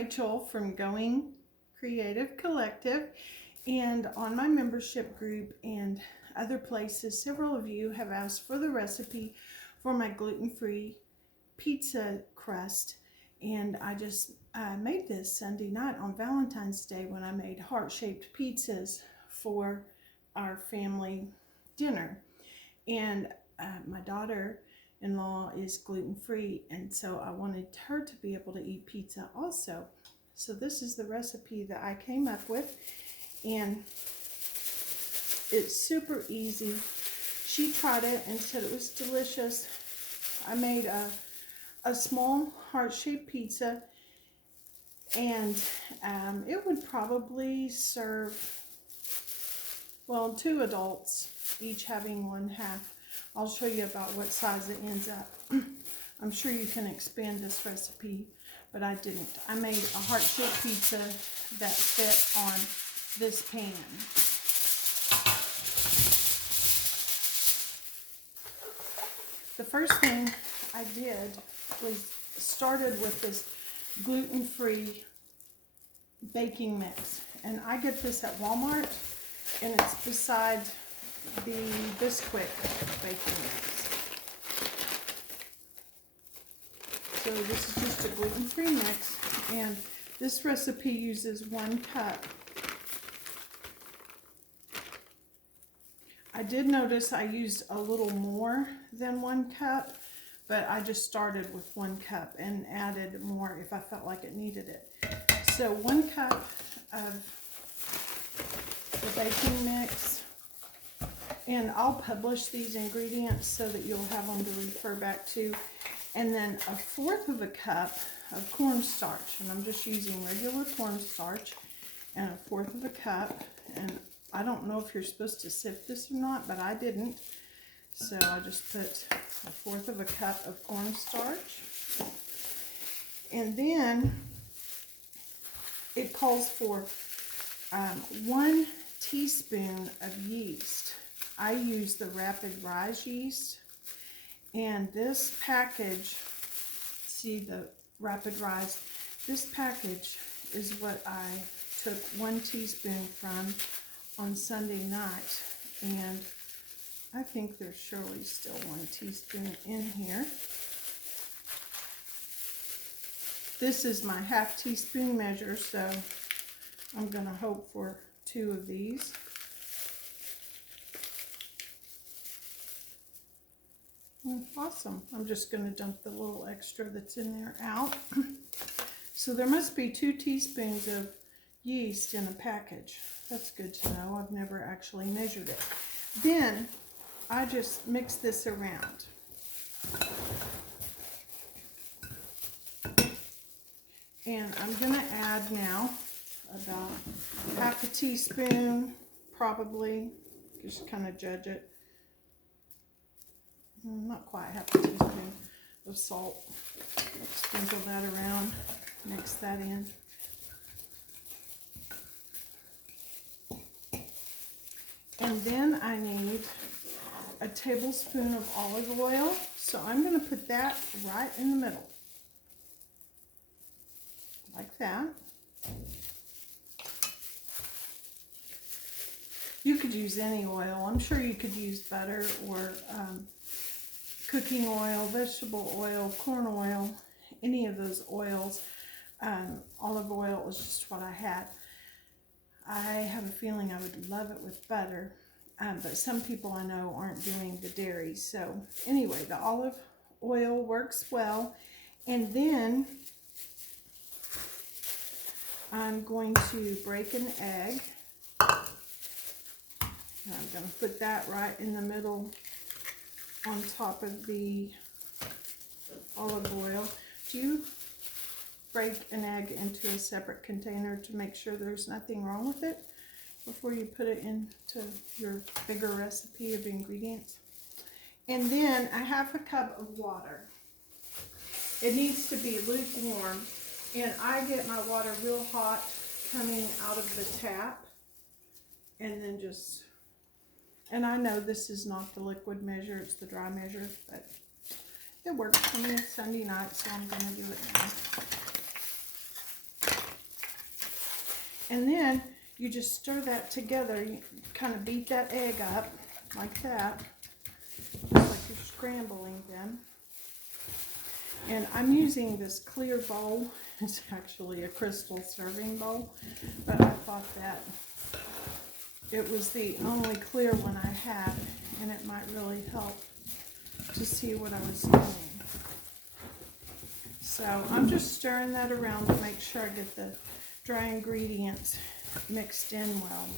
Rachel from Going Creative Collective, and on my membership group and other places, several of you have asked for the recipe for my gluten-free pizza crust, and I just made this Sunday night on Valentine's Day when I made heart-shaped pizzas for our family dinner. And my daughter-in-law is gluten-free, and so I wanted her to be able to eat pizza also. So this is the recipe that I came up with, and it's super easy. She tried it and said it was delicious. I made a small heart-shaped pizza, and it would probably serve, well, 2 adults, each having 1/2. I'll show you about what size it ends up. I'm sure you can expand this recipe, but I didn't. I made a heart-shaped pizza that fit on this pan. The first thing I did was started with this gluten-free baking mix, and I get this at Walmart, and it's beside the Bisquick baking mix. So this is just a gluten-free mix, and this recipe uses 1 cup. I did notice I used a little more than 1 cup, but I just started with 1 cup and added more if I felt like it needed it. So 1 cup of the baking mix, and I'll publish these ingredients so that you'll have them to refer back to. And then 1/4 of a cup of cornstarch, and I'm just using regular cornstarch, and 1/4 of a cup. And I don't know if you're supposed to sift this or not, but I didn't. So I just put 1/4 of a cup of cornstarch. And then it calls for 1 teaspoon of yeast. I use the Rapid Rise yeast. And this package, see the Rapid Rise, this package is what I took 1 teaspoon from on Sunday night, and I think there's surely still 1 teaspoon in here. This is my 1/2 teaspoon measure, so I'm going to hope for 2 of these. Awesome. I'm just going to dump the little extra that's in there out. So there must be 2 teaspoons of yeast in a package. That's good to know. I've never actually measured it. Then I just mix this around. And I'm going to add now about 1/2 teaspoon, probably. Just kind of judge it. Not quite 1/2 teaspoon of salt. Sprinkle that around, mix that in. And then I need a tablespoon of olive oil, so I'm going to put that right in the middle, like that. You could use any oil. I'm sure you could use butter or cooking oil, vegetable oil, corn oil, any of those oils. Olive oil is just what I had. I have a feeling I would love it with butter, but some people I know aren't doing the dairy. So anyway, the olive oil works well. And then I'm going to break an egg. And I'm going to put that right in the middle on top of the olive oil. Do you break an egg into a separate container to make sure there's nothing wrong with it before you put it into your bigger recipe of ingredients? And then 1/2 cup of water. It needs to be lukewarm, and I get my water real hot coming out of the tap, and then just, and I know this is not the liquid measure, it's the dry measure, but it worked for me Sunday night, so I'm going to do it now. And then you just stir that together. You kind of beat that egg up like that, just like you're scrambling them. And I'm using this clear bowl. It's actually a crystal serving bowl, but I thought that it was the only clear one I had, and it might really help to see what I was doing. So I'm just stirring that around to make sure I get the dry ingredients mixed in well.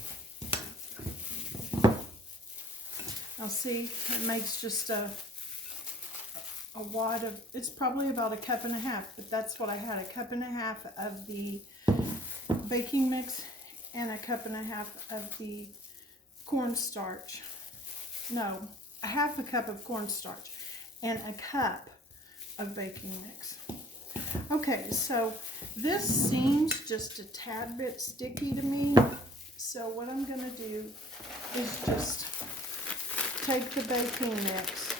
Now see, it makes just a wad of, it's probably about 1.5 cups, but that's what I had, 1.5 cups of the baking mix and 1.5 cups of the cornstarch. No, 1/2 cup of cornstarch and 1 cup of baking mix. Okay, so this seems just a tad bit sticky to me. So what I'm going to do is just take the baking mix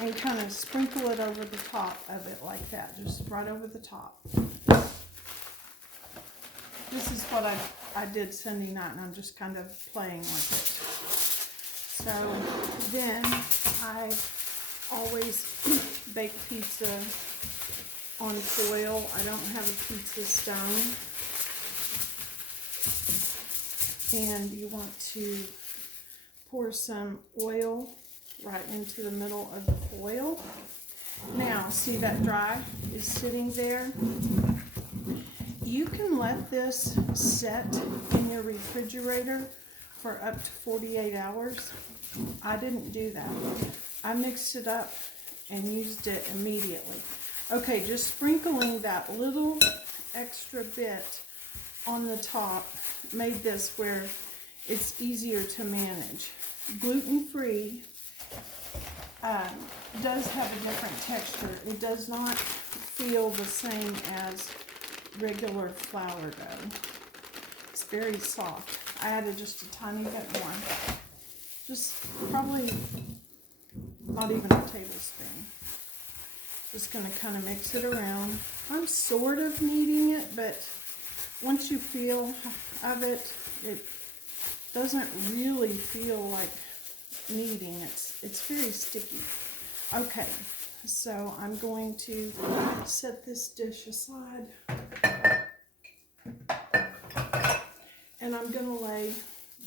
and kind of sprinkle it over the top of it like that, just right over the top. This is what I did Sunday night, and I'm just kind of playing with it. So then I always bake pizza on foil. I don't have a pizza stone. And you want to pour some oil right into the middle of the foil. Now, see that dry is sitting there? You can let this set in your refrigerator for up to 48 hours. I didn't do that. I mixed it up and used it immediately. Okay, just sprinkling that little extra bit on the top made this where it's easier to manage. Gluten free does have a different texture. It does not feel the same as regular flour dough. It's very soft. I added just a tiny bit more. Just probably not even a tablespoon. Just going to kind of mix it around. I'm sort of kneading it, but once you feel of it, it doesn't really feel like kneading. It's very sticky. Okay, so I'm going to set this dish aside, and I'm going to lay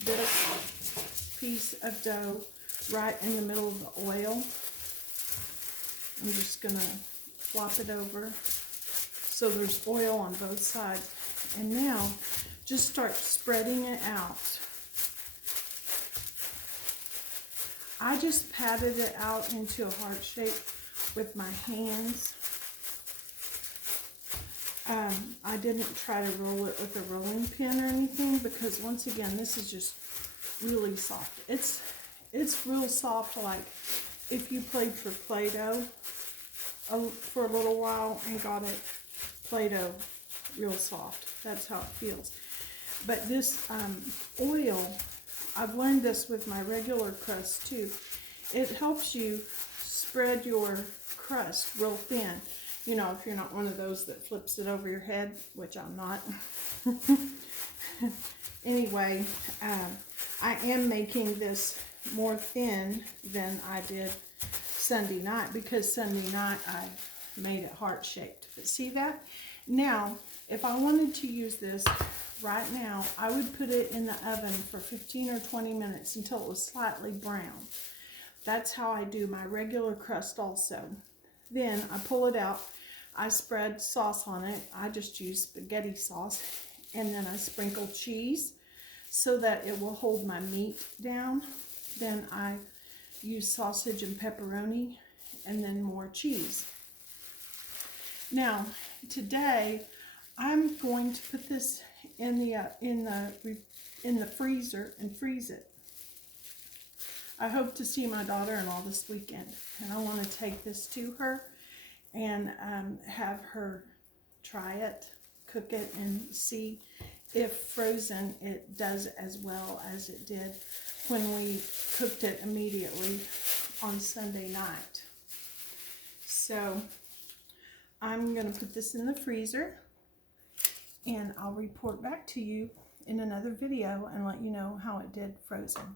this piece of dough right in the middle of the oil. I'm just going to flop it over so there's oil on both sides. And now just start spreading it out. I just patted it out into a heart shape with my hands. I didn't try to roll it with a rolling pin or anything, because once again, this is just really soft. It's real soft, like if you played for Play-Doh for a little while and got it Play-Doh real soft. That's how it feels. But this oil, I've learned this with my regular crust too. It helps you spread your crust real thin. You know, if you're not one of those that flips it over your head, which I'm not. Anyway, I am making this more thin than I did Sunday night, because Sunday night I made it heart-shaped. But see that? Now, if I wanted to use this right now, I would put it in the oven for 15 or 20 minutes until it was slightly brown. That's how I do my regular crust also. Then I pull it out. I spread sauce on it. I just use spaghetti sauce. And then I sprinkle cheese so that it will hold my meat down. Then I use sausage and pepperoni, and then more cheese. Now, today I'm going to put this in the freezer and freeze it. I hope to see my daughter-in-law this weekend, and I want to take this to her and have her try it, cook it, and see if frozen it does as well as it did when we cooked it immediately on Sunday night. So I'm going to put this in the freezer, and I'll report back to you in another video and let you know how it did frozen.